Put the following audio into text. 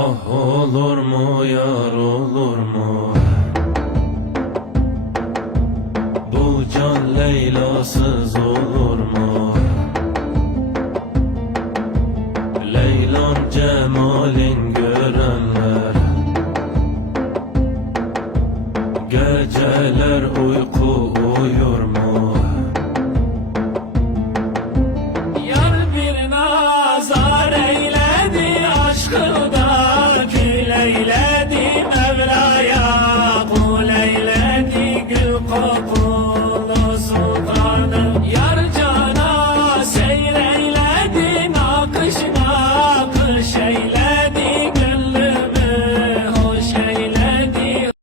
Ah olur mu yar olur mu? Bu can Leyla'sız olur mu? Leylan cemalin görenler. Geceler uyku Oh.